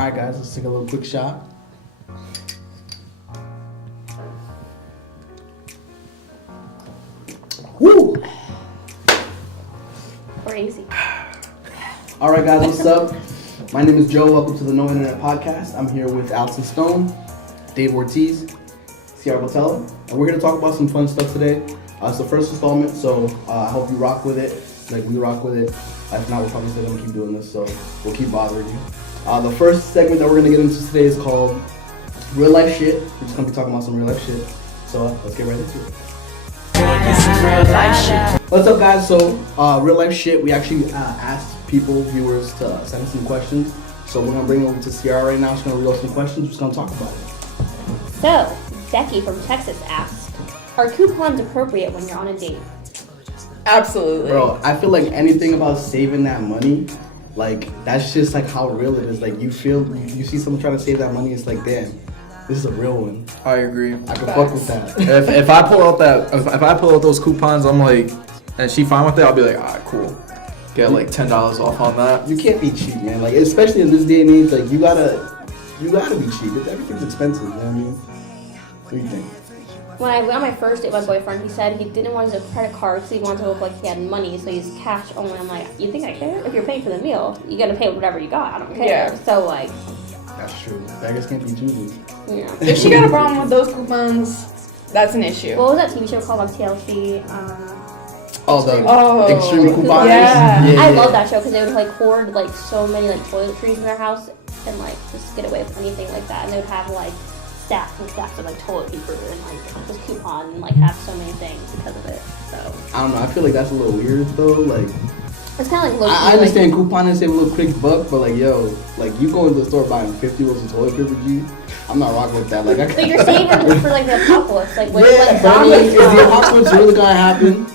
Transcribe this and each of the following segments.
Alright guys, let's take a little quick shot. Woo! Crazy. Alright guys, what's up? My name is Joe, welcome to the No Internet Podcast. I'm here with Allison Stone, Dave Ortiz, Ciara Botella, and we're here to talk about some fun stuff today. It's the first installment, so I hope you rock with it, like we rock with it. If not, we're probably still gonna keep doing this, so we'll keep bothering you. The first segment that we're gonna get into today is called Real Life Shit. We're just gonna be talking about some real life shit, so let's get right into it. What's up guys? So real life shit, we actually asked people, viewers, to send us some questions. So we're gonna bring it over to Ciara right now. She's gonna read out some questions. We're just gonna talk about it. So, Becky from Texas asks, are coupons appropriate when you're on a date? Absolutely. Bro, I feel like anything about saving that money, like that's just like how real it is. Like you see someone trying to save that money, it's like, damn, this is a real one. I agree. I can fuck with that. if I pull out those coupons, I'm like, and she fine with it, I'll be like, alright, cool. Get like $10 off on that. You can't be cheap, man. Like especially in this day and age, like you gotta be cheap. Everything's expensive. You know what I mean? What do you think? When I went on my first date with my boyfriend, he said he didn't want his credit card because he wanted to look like he had money, so he's cash only. I'm like, you think I care? If you're paying for the meal, you gotta pay whatever you got. I don't care. Yeah. So like, That's true. Beggars can't be choosers. yeah. If she got a problem with those coupons, that's an issue. What was that TV show called on TLC? The extreme couponers. Yeah. I love that show because they would like hoard like so many like toiletries in their house and like just get away with anything like that. And they would have like stacks and stacks of like toilet paper and like just coupon and like have so many things because of it. So I don't know. I feel like that's a little weird though. Like it's kind of like low-key, I understand couponing, save a little quick buck, but like yo, like you go into the store buying 50 rolls of toilet paper, G. I'm not rocking with that. Like But you're saving this for like the apocalypse, like when yeah, like but I mean, zombies is the come. apocalypse really gonna happen?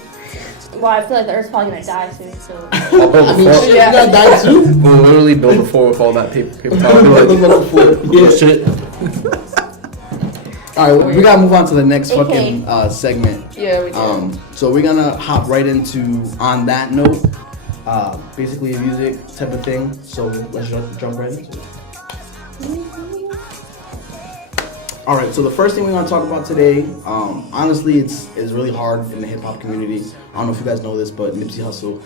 Well, I feel like the Earth's probably gonna die soon. So I mean, shit, Yeah. you gotta die too. We'll literally build a floor with all that paper towel. Yeah. Shit. All right, we gotta move on to the next Okay. fucking segment. Yeah, we do. So we're gonna hop right into on that note, basically a music type of thing. So let's jump right into it. All right, so the first thing we're gonna talk about today, honestly, it's really hard in the hip hop community. I don't know if you guys know this, but Nipsey Hussle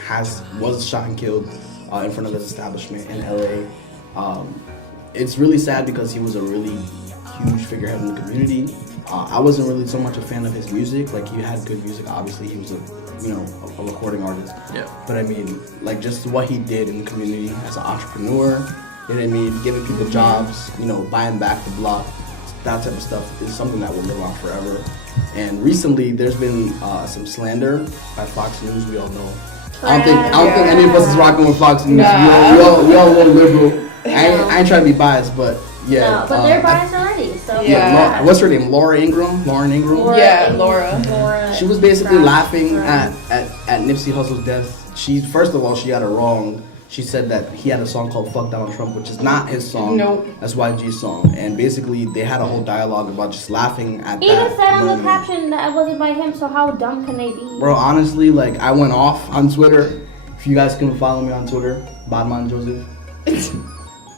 was shot and killed in front of his establishment in LA. It's really sad because he was a really huge figurehead in the community. I wasn't really so much a fan of his music. Like he had good music, obviously. He was a recording artist. Yeah. But I mean, like just what he did in the community as an entrepreneur. You know what I mean? Giving people jobs. Buying back the block. That type of stuff is something that will live on forever. And recently, there's been some slander by Fox News. We all know. I don't think any of us is rocking with Fox News. Nah. We all a little liberal. I ain't trying to be biased, but yeah. no, but they're biased already. So Yeah. What's her name? Lauren Ingram. Laura. She was basically laughing Right. at Nipsey Hussle's death. First of all, she got it wrong. She said that he had a song called Fuck Donald Trump, which is not his song. Nope. That's YG's song. And basically, they had a whole dialogue about just laughing at Even that. said on the moment. caption that it wasn't by him, so how dumb can they be? Bro, honestly, like, I went off on Twitter. If you guys can follow me on Twitter, Badman Joseph.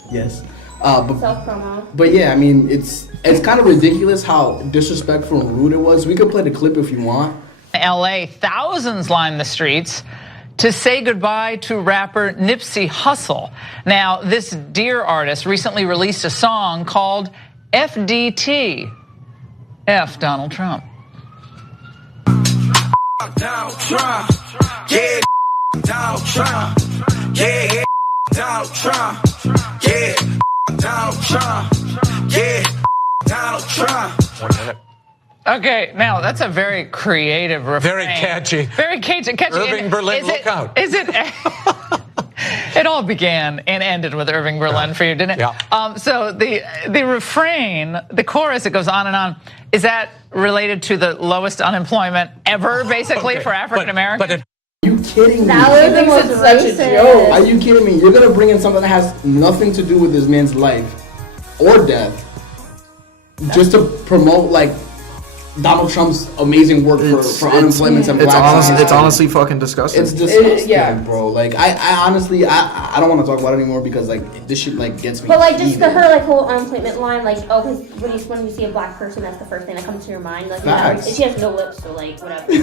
Yes. Self-promo. But yeah, I mean, it's kind of ridiculous how disrespectful and rude it was. We could play the clip if you want. LA, thousands lined the streets to say goodbye to rapper Nipsey Hussle. Now, this dear artist recently released a song called FDT. F Donald Trump. Donald Trump, yeah, Donald Trump, yeah, Donald Trump, yeah, Donald Trump, yeah, Donald Trump. 1 minute. Okay, now that's a very creative refrain. Very catchy. Very catchy. Irving Berlin, look out. Is it? It all began and ended with Irving Berlin for you, didn't it? Yeah. So the refrain, the chorus, it goes on and on. Is that related to the lowest unemployment ever, basically, for African Americans? Are you kidding me? That was the most Such a racist. joke. Are you kidding me? You're gonna bring in something that has nothing to do with this man's life or death, just to promote like Donald Trump's amazing work for unemployment and black it's honestly fucking disgusting. It's disgusting, yeah. bro. Like I honestly I don't want to talk about it anymore because like this shit like gets me. But like just her like whole unemployment line, like because when you see a black person, that's the first thing that comes to your mind. Like she has no lips, so like whatever.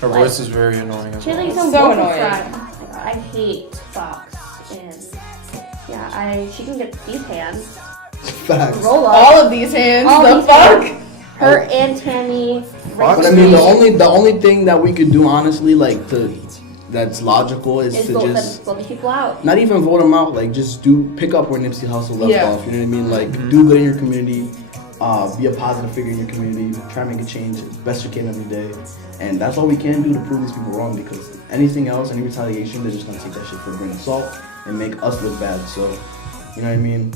Her voice is very annoying as She has well. like some So vocal annoying. fry. Oh my god, I hate Fox and yeah, she can get these hands. Facts. Roll up. All of these hands. All The these fuck? hands. Her and Tammy. But I mean the only thing that we could do honestly like that's logical is to just vote these people out. not even vote them out, like just pick up where Nipsey Hussle left off, you know what I mean? Like do good in your community, be a positive figure in your community, try to make a change as best you can every day. And that's all we can do to prove these people wrong, because anything else, any retaliation, they're just gonna take that shit for a grain of salt and make us look bad. So, you know what I mean?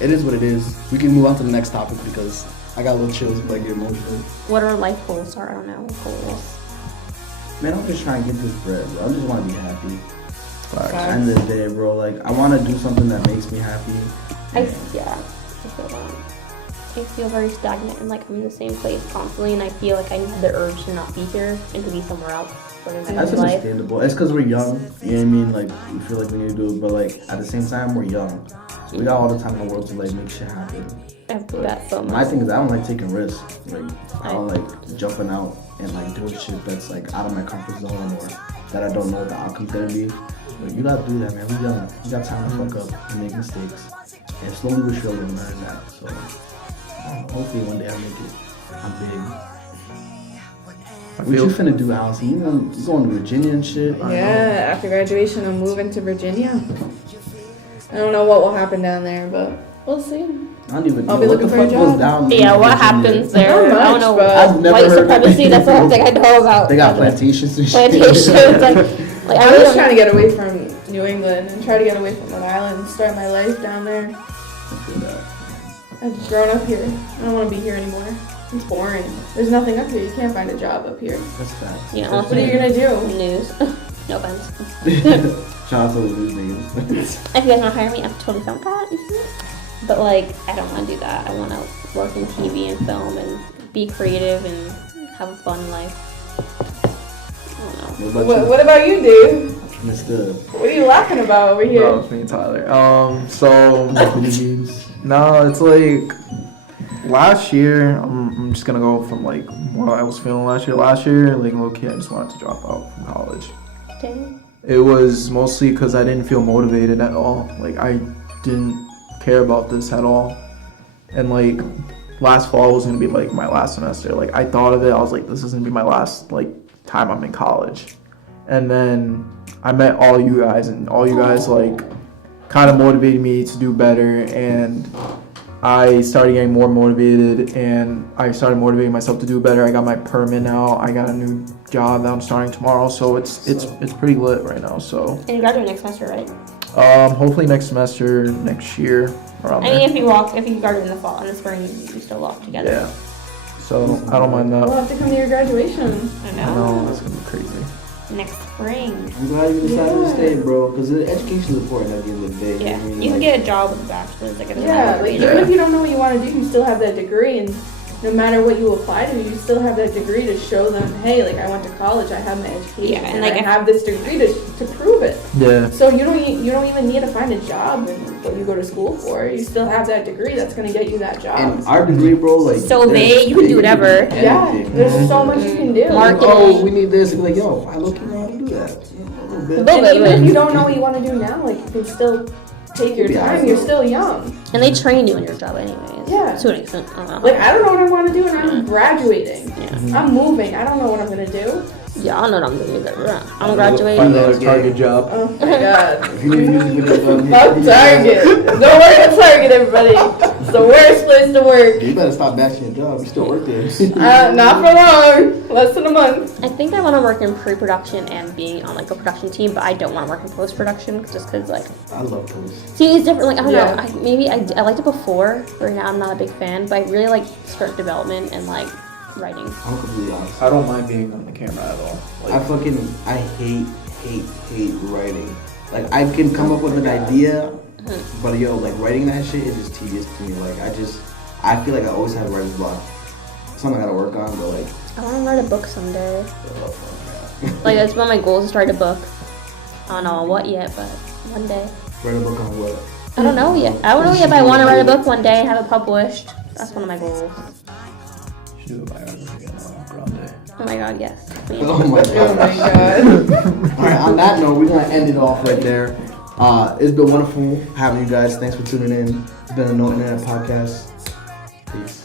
It is what it is. We can move on to the next topic because I got a little chills if I get emotional. What our life goals are, I don't know. Goals. Man, I'm just trying to get this bread, bro. I just want to be happy. Facts. At the end of the day, bro, like, I want to do something that makes me happy. I feel that. I feel very stagnant and like I'm in the same place constantly, and I feel like I need the urge to not be here and to be somewhere else for the rest That's of my life. understandable. It's because we're young, you know what I mean? Like, we feel like we need to do it, but, like, at the same time, we're young. So we got all the time in the world to, like, make shit happen. I have that FOMO. My thing is I don't like taking risks. Like, I don't like jumping out and, like, doing shit that's, like, out of my comfort zone or that I don't know what the outcome's gonna be. But you gotta do that, man. We're young. You got time to fuck up and make mistakes. And slowly but surely we're learning that. So, hopefully one day I make it. I'm big. What you finna do, Allison? You going to Virginia and shit? Yeah, after graduation, I'm moving to Virginia. I don't know what will happen down there, but we'll see. I don't even know I'll be what looking the for a fuck goes job. down Yeah, in what Virginia. happens there? Not I don't much, know. but I've never White heard supremacy, that's the whole thing I know about. They got plantations and shit. Plantations. Like I I really was don't trying to get away from New England and try to get away from Long Island and start my life down there. I feel that. I've grown up here. I don't want to be here anymore. It's boring. There's nothing up here. You can't find a job up here. That's facts. Yeah, What are you gonna do? News. No offense. Shout out to the news niggas. If you guys want to hire me, I'm totally fine with that. But like, I don't want to do that. I want to work in TV and film and be creative and have a fun life. I don't know. What about What about you, dude? you, Mr. What are you laughing about over here? Bro, it's me, Tyler. So Video games? no, it's like last year. I'm just gonna go from like what I was feeling last year. Last year, like low key, I just wanted to drop out from college. Dang. It was mostly because I didn't feel motivated at all. Like I didn't care about this at all. And like last fall was gonna be like my last semester. Like I thought of it, I was like, this is gonna be my last like time I'm in college. And then I met all you guys, and all you guys like kind of motivated me to do better, and I started getting more motivated, and I started motivating myself to do better. I got my permit now. I got a new job that I'm starting tomorrow, so it's pretty lit right now. So And you graduate next semester, right? hopefully next semester, next year, around I there. mean, if you graduate in the fall, in the spring, you still walk together. Yeah. So I don't mind We'll that. have to come to your graduation. I I know. know that's gonna be crazy. Next spring. I'm glad you decided to Yeah. stay, bro, because education is important at the end of the day. Yeah. I mean, You can like, get a job with a bachelor's. Like, it doesn't Yeah, matter like what you even do. if you don't know what you want to do, you still have that degree, and no matter what you apply to, you still have that degree to show them, hey, like I went to college, I have my education, Yeah, and, and like, I if- have this degree to prove it. Yeah. So you don't even need to find a job in what you go to school for. You still have that degree that's gonna get you that job. and our degree, bro, like. So there's- vague, you can do whatever. Yeah, anything. there's so much you can do. Marketing. Oh, we need this. And be like, yo, I look know how to do that. A little bit. A little And even bit. if you don't know what you want to do now, like you can still take your Yeah, time. You're still young. And they train you in your job anyways. Yeah. To an extent. I don't know. Like I don't know what I want to do, and I'm graduating. Yeah. I'm moving. I don't know what I'm gonna do. Yeah, I don't know what I'm doing either. I'm graduating. Find another Target job. Oh my god. If you need music videos, Fuck Target. Don't work at Target, everybody. It's the worst place to work. You better stop bashing your job. You still work there. Not for long. Less than a month. I think I want to work in pre-production and being on like a production team, but I don't want to work in post-production just because like, I love those. see, it's different. Like I don't Yeah. know. I liked it before, but now I'm not a big fan. But I really like script development and like writing. I'm completely honest. I don't mind being on the camera at all. I hate writing. Like, I can come up with an idea, but yo, like, writing that shit is just tedious to me. Like, I feel like I always have writer's block. something I gotta work on, but like. I want to write a book someday. Like, that's one of my goals is to write a book. I don't know what yet, but one day. Write a book on what? I don't know yet. I don't know yet, but I want to write a book one day and have it published. That's one of my goals. You should do a biography on Grande. Oh my god, yes. Please. Oh my god. Oh my god. Alright, on that note, we're gonna end it off right there. It's been wonderful having you guys. Thanks for tuning in. It's been a No Internet Podcast. Peace.